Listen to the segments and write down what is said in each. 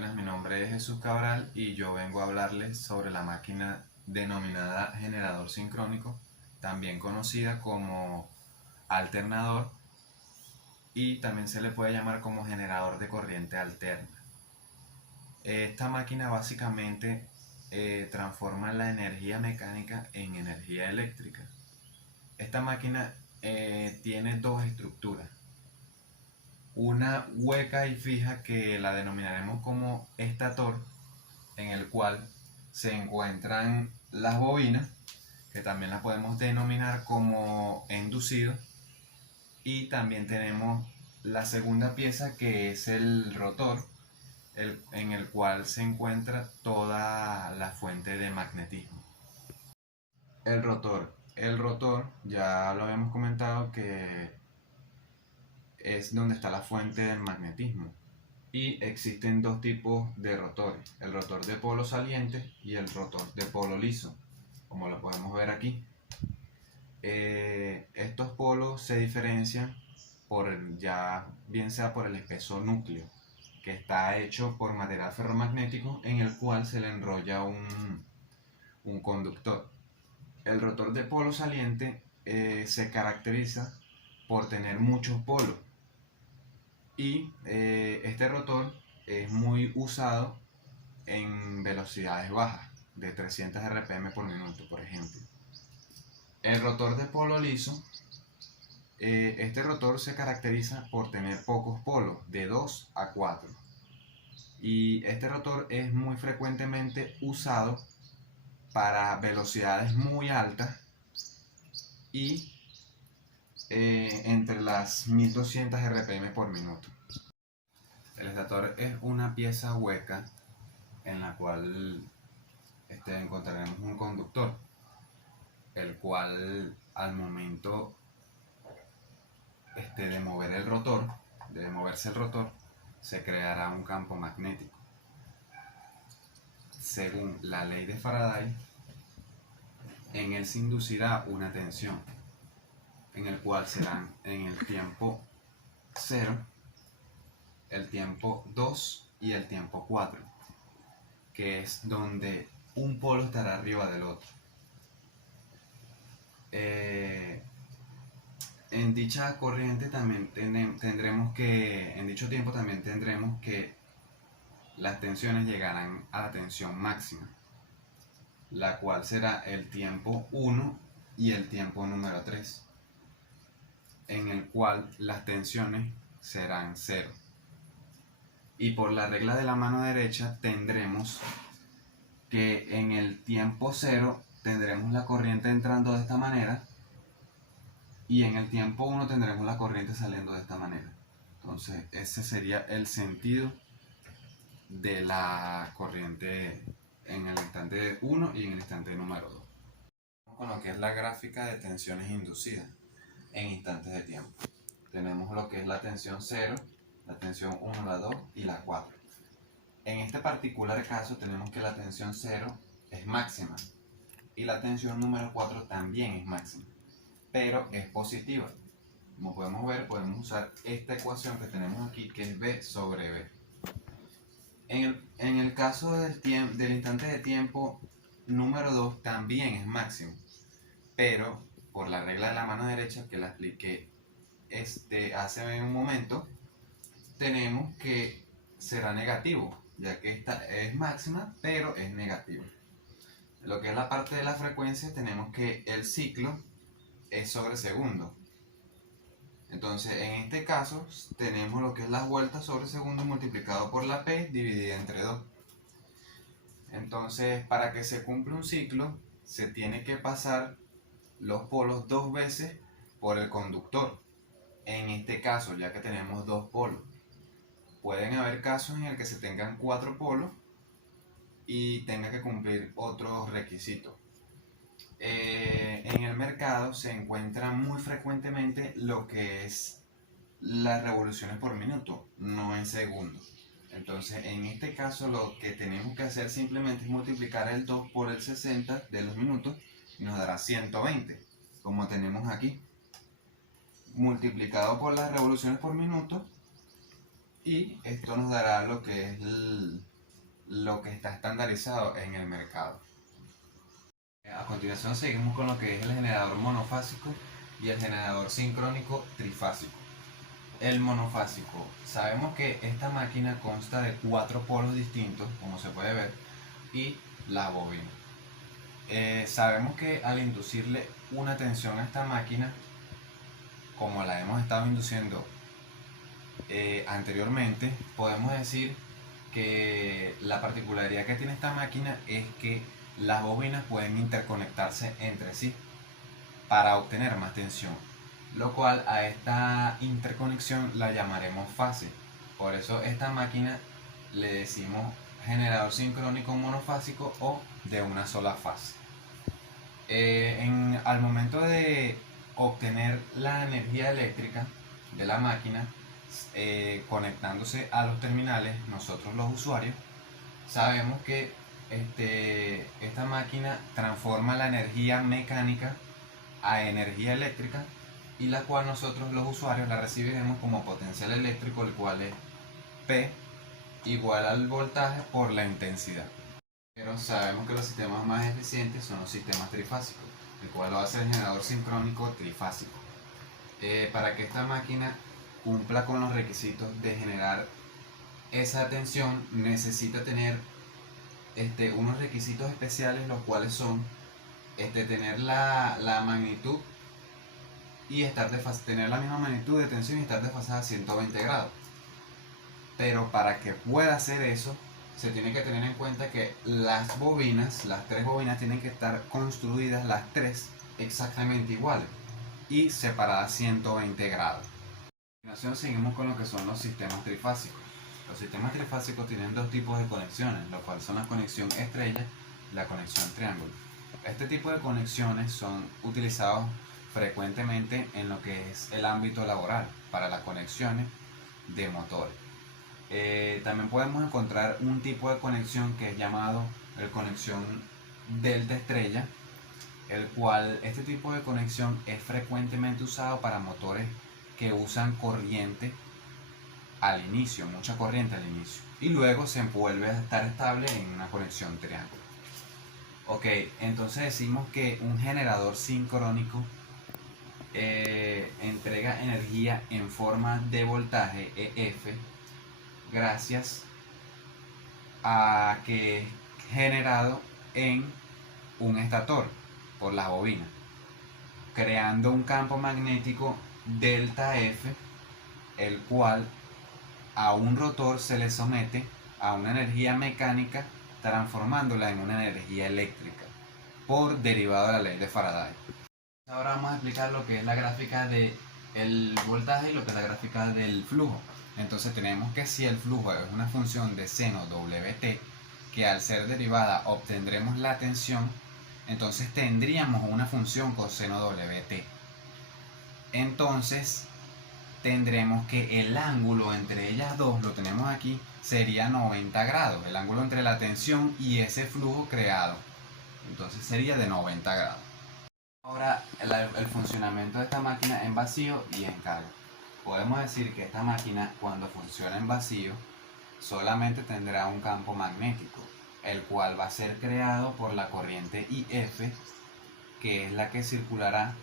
Buenas, mi nombre es Jesús Cabral y yo vengo a hablarles sobre la máquina denominada generador sincrónico, también conocida como alternador y también se le puede llamar como generador de corriente alterna. Esta máquina básicamente transforma la energía mecánica en energía eléctrica. Esta máquina tiene dos estructuras. Una hueca y fija que la denominaremos como estator, en el cual se encuentran las bobinas, que también las podemos denominar como inducido, y también tenemos la segunda pieza, que es el rotor, en el cual se encuentra toda la fuente de magnetismo. El rotor ya lo habíamos comentado que es donde está la fuente del magnetismo. Y existen dos tipos de rotores, el rotor de polo saliente y el rotor de polo liso, como lo podemos ver aquí. Estos polos se diferencian ya bien sea por el espeso núcleo, que está hecho por material ferromagnético en el cual se le enrolla un conductor. El rotor de polo saliente se caracteriza por tener muchos polos, y este rotor es muy usado en velocidades bajas, de 300 RPM por minuto, por ejemplo. El rotor de polo liso, este rotor se caracteriza por tener pocos polos, de 2 a 4. Y este rotor es muy frecuentemente usado para velocidades muy altas y entre las 1200 RPM por minuto. El estator es una pieza hueca en la cual encontraremos un conductor, el cual al momento de moverse el rotor, se creará un campo magnético. Según la ley de Faraday, en él se inducirá una tensión, en el cual serán en el tiempo 0, el tiempo 2 y el tiempo 4, que es donde un polo estará arriba del otro. En dicha corriente también en dicho tiempo también tendremos que las tensiones llegarán a la tensión máxima, la cual será el tiempo 1 y el tiempo número 3, en el cual las tensiones serán 0. Y por la regla de la mano derecha tendremos que en el tiempo 0 tendremos la corriente entrando de esta manera, y en el tiempo 1 tendremos la corriente saliendo de esta manera. Entonces ese sería el sentido de la corriente en el instante 1 y en el instante número 2. Con lo que es la gráfica de tensiones inducidas en instantes de tiempo. Tenemos lo que es la tensión 0, la tensión 1, la 2 y la 4. En este particular caso tenemos que la tensión 0 es máxima y la tensión número 4 también es máxima, pero es positiva. Como podemos ver, podemos usar esta ecuación que tenemos aquí, que es B sobre B. En el caso del instante de tiempo número 2 también es máximo, pero por la regla de la mano derecha que la expliqué hace un momento, tenemos que será negativo, ya que esta es máxima, pero es negativo. Lo que es la parte de la frecuencia, tenemos que el ciclo es sobre segundo. Entonces, en este caso, tenemos lo que es las vueltas sobre segundo multiplicado por la P dividida entre 2. Entonces, para que se cumpla un ciclo, se tiene que pasar los polos 2 veces por el conductor. En este caso, ya que tenemos 2 polos, pueden haber casos en el que se tengan 4 polos y tenga que cumplir otros requisitos. En el mercado se encuentra muy frecuentemente lo que es las revoluciones por minuto, no en segundos. Entonces, en este caso, lo que tenemos que hacer simplemente es multiplicar el 2 por el 60 de los minutos y nos dará 120, como tenemos aquí, multiplicado por las revoluciones por minuto, y esto nos dará lo que es lo que está estandarizado en el mercado. A continuación seguimos con lo que es el generador monofásico y el generador sincrónico trifásico. El monofásico, sabemos que esta máquina consta de 4 polos distintos, como se puede ver, y la bobina. Sabemos que al inducirle una tensión a esta máquina, como la hemos estado induciendo anteriormente, podemos decir que la particularidad que tiene esta máquina es que las bobinas pueden interconectarse entre sí para obtener más tensión, lo cual a esta interconexión la llamaremos fase. Por eso esta máquina le decimos generador sincrónico monofásico o de una sola fase. Al momento de obtener la energía eléctrica de la máquina, conectándose a los terminales, nosotros los usuarios sabemos que esta máquina transforma la energía mecánica a energía eléctrica, y la cual nosotros los usuarios la recibiremos como potencial eléctrico, el cual es P igual al voltaje por la intensidad. Pero sabemos que los sistemas más eficientes son los sistemas trifásicos, el cual lo hace el generador sincrónico trifásico. Para que esta máquina cumpla con los requisitos de generar esa tensión, necesita tener unos requisitos especiales, los cuales son tener la magnitud y tener la misma magnitud de tensión y estar desfasada a 120 grados. Pero para que pueda hacer eso, se tiene que tener en cuenta que las bobinas, las 3 bobinas, tienen que estar construidas las 3 exactamente iguales y separadas 120 grados. A continuación seguimos con lo que son los sistemas trifásicos. Los sistemas trifásicos tienen 2 tipos de conexiones, lo cual son la conexión estrella y la conexión triángulo. Este tipo de conexiones son utilizados frecuentemente en lo que es el ámbito laboral para las conexiones de motores. También podemos encontrar un tipo de conexión que es llamado el conexión delta estrella, el cual este tipo de conexión es frecuentemente usado para motores que usan corriente al inicio, mucha corriente al inicio, y luego se vuelve a estar estable en una conexión triángulo. Ok, entonces decimos que un generador sincrónico entrega energía en forma de voltaje EF gracias a que es generado en un estator por la bobina, creando un campo magnético delta F, el cual a un rotor se le somete a una energía mecánica, transformándola en una energía eléctrica por derivado de la ley de Faraday. Ahora vamos a explicar lo que es la gráfica del voltaje y lo que es la gráfica del flujo. Entonces tenemos que si el flujo es una función de seno Wt, que al ser derivada obtendremos la tensión, entonces tendríamos una función coseno Wt. Entonces tendremos que el ángulo entre ellas dos, lo tenemos aquí, sería 90 grados, el ángulo entre la tensión y ese flujo creado. Entonces sería de 90 grados. Ahora el funcionamiento de esta máquina en vacío y en carga. Podemos decir que esta máquina, cuando funciona en vacío, solamente tendrá un campo magnético, el cual va a ser creado por la corriente IF, que es la que circulará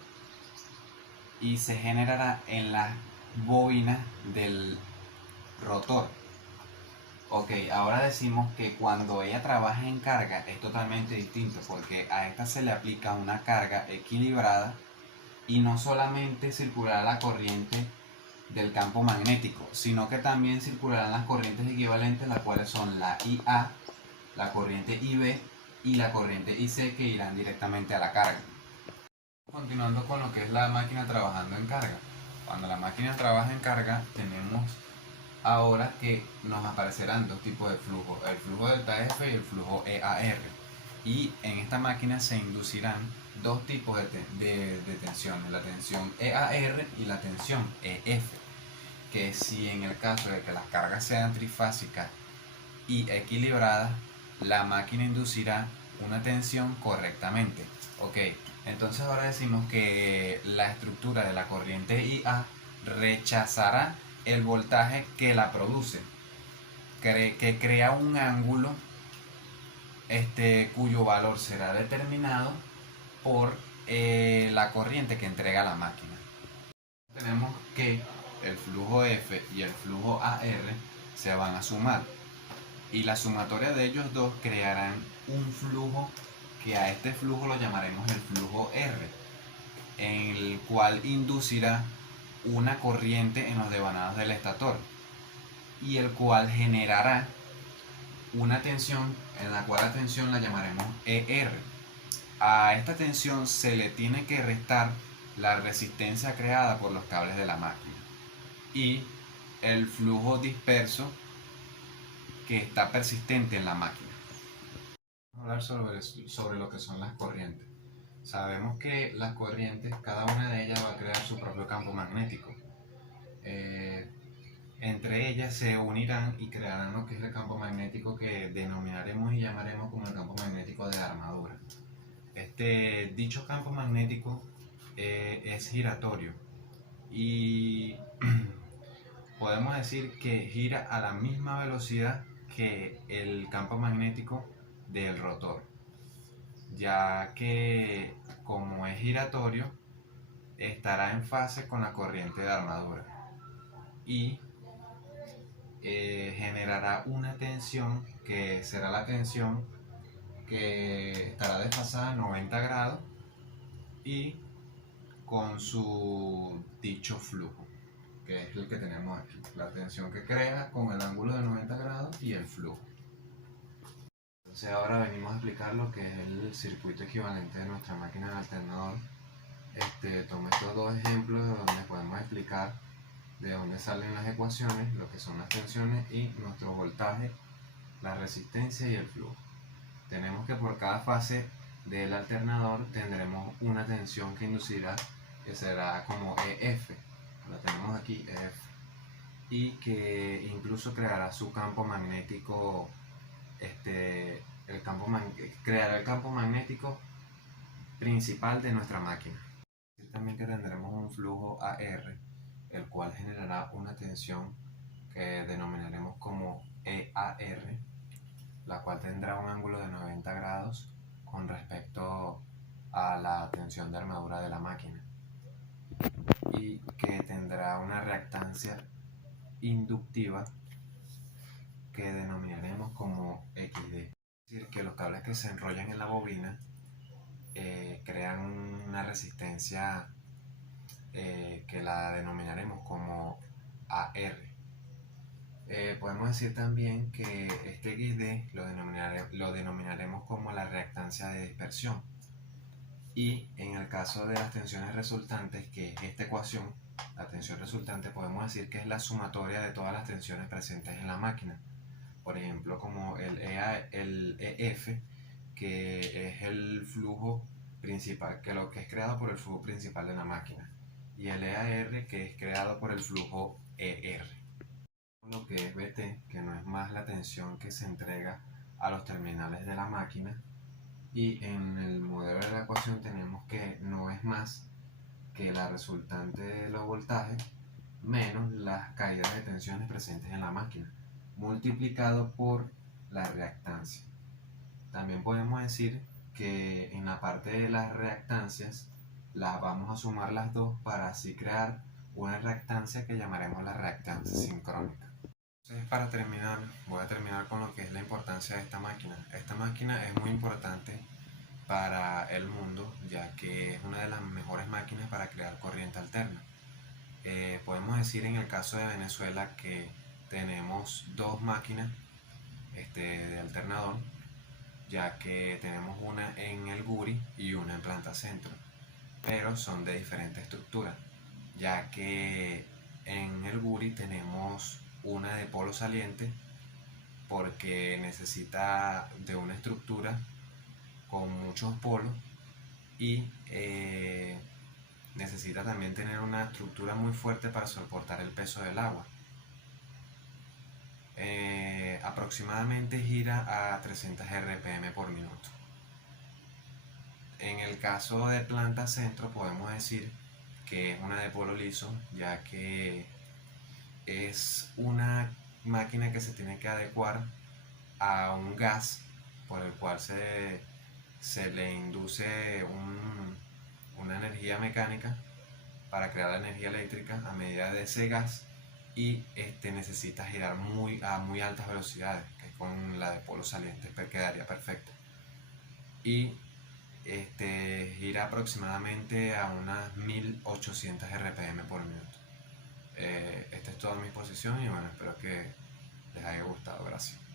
y se generará en las bobinas del rotor. Ok, ahora decimos que cuando ella trabaja en carga es totalmente distinto, porque a esta se le aplica una carga equilibrada y no solamente circulará la corriente del campo magnético, sino que también circularán las corrientes equivalentes, las cuales son la IA, la corriente IB y la corriente IC, que irán directamente a la carga. Continuando con lo que es la máquina trabajando en carga. Cuando la máquina trabaja en carga, tenemos ahora que nos aparecerán 2 tipos de flujo, el flujo delta F y el flujo EAR, y en esta máquina se inducirán 2 tipos de tensiones, la tensión EAR y la tensión EF, que si en el caso de que las cargas sean trifásicas y equilibradas, la máquina inducirá una tensión correctamente. Ok, entonces ahora decimos que la estructura de la corriente IA rechazará el voltaje que la produce, que crea un ángulo cuyo valor será determinado por la corriente que entrega la máquina. Tenemos que el flujo F y el flujo AR se van a sumar y la sumatoria de ellos dos crearán un flujo que a este flujo lo llamaremos el flujo R, en el cual inducirá una corriente en los devanados del estator y el cual generará una tensión en la cual la tensión la llamaremos ER. A esta tensión se le tiene que restar la resistencia creada por los cables de la máquina y el flujo disperso que está persistente en la máquina. Vamos a hablar sobre lo que son las corrientes. Sabemos que las corrientes, cada una de ellas va a crear su propio campo magnético. Entre ellas se unirán y crearán lo que es el campo magnético que denominaremos y llamaremos como el campo magnético de la armadura. Dicho campo magnético es giratorio y podemos decir que gira a la misma velocidad que el campo magnético del rotor, ya que como es giratorio estará en fase con la corriente de armadura y generará una tensión que será la tensión que estará desfasada a 90 grados y con su dicho flujo, que es el que tenemos aquí, la tensión que crea con el ángulo de 90 grados y el flujo. Entonces ahora venimos a explicar lo que es el circuito equivalente de nuestra máquina de alternador. Tomo estos dos ejemplos donde podemos explicar de dónde salen las ecuaciones, lo que son las tensiones y nuestro voltaje, la resistencia y el flujo. Tenemos que por cada fase del alternador tendremos una tensión que inducirá, que será como EF, la tenemos aquí, EF, y que incluso creará su campo magnético, creará el campo magnético principal de nuestra máquina. También que tendremos un flujo AR, el cual generará una tensión que denominaremos como EAR, la cual tendrá un ángulo de 90 grados con respecto a la tensión de armadura de la máquina y que tendrá una reactancia inductiva que denominaremos como XD. Es decir, que los cables que se enrollan en la bobina crean una resistencia que la denominaremos como AR. Podemos decir también que este XD lo denominaremos como la reactancia de dispersión. Y en el caso de las tensiones resultantes, que es esta ecuación, la tensión resultante, podemos decir que es la sumatoria de todas las tensiones presentes en la máquina. Por ejemplo, como el EF, que es el flujo principal, que es creado por el flujo principal de la máquina, y el EAR, que es creado por el flujo ER. Lo que es BT, que no es más la tensión que se entrega a los terminales de la máquina, y en el modelo de la ecuación tenemos que no es más que la resultante de los voltajes menos las caídas de tensiones presentes en la máquina, multiplicado por la reactancia. También podemos decir que en la parte de las reactancias las vamos a sumar las dos para así crear una reactancia que llamaremos la reactancia sincrónica. Entonces, para terminar, voy a terminar con lo que es la importancia de esta máquina. Esta máquina es muy importante para el mundo, ya que es una de las mejores máquinas para crear corriente alterna. Podemos decir en el caso de Venezuela que tenemos dos máquinas de alternador, ya que tenemos una en el Guri y una en Planta Centro, pero son de diferente estructura, ya que en el Guri tenemos una de polo saliente porque necesita de una estructura con muchos polos y necesita también tener una estructura muy fuerte para soportar el peso del agua. Aproximadamente gira a 300 RPM por minuto. En el caso de Planta Centro podemos decir que es una de polo liso, ya que es una máquina que se tiene que adecuar a un gas por el cual se le induce una energía mecánica para crear la energía eléctrica a medida de ese gas, y necesita girar a muy altas velocidades, que con la de polo saliente quedaría perfecta. Y gira aproximadamente a unas 1800 RPM por minuto. Esta es toda mi exposición y bueno, espero que les haya gustado. Gracias.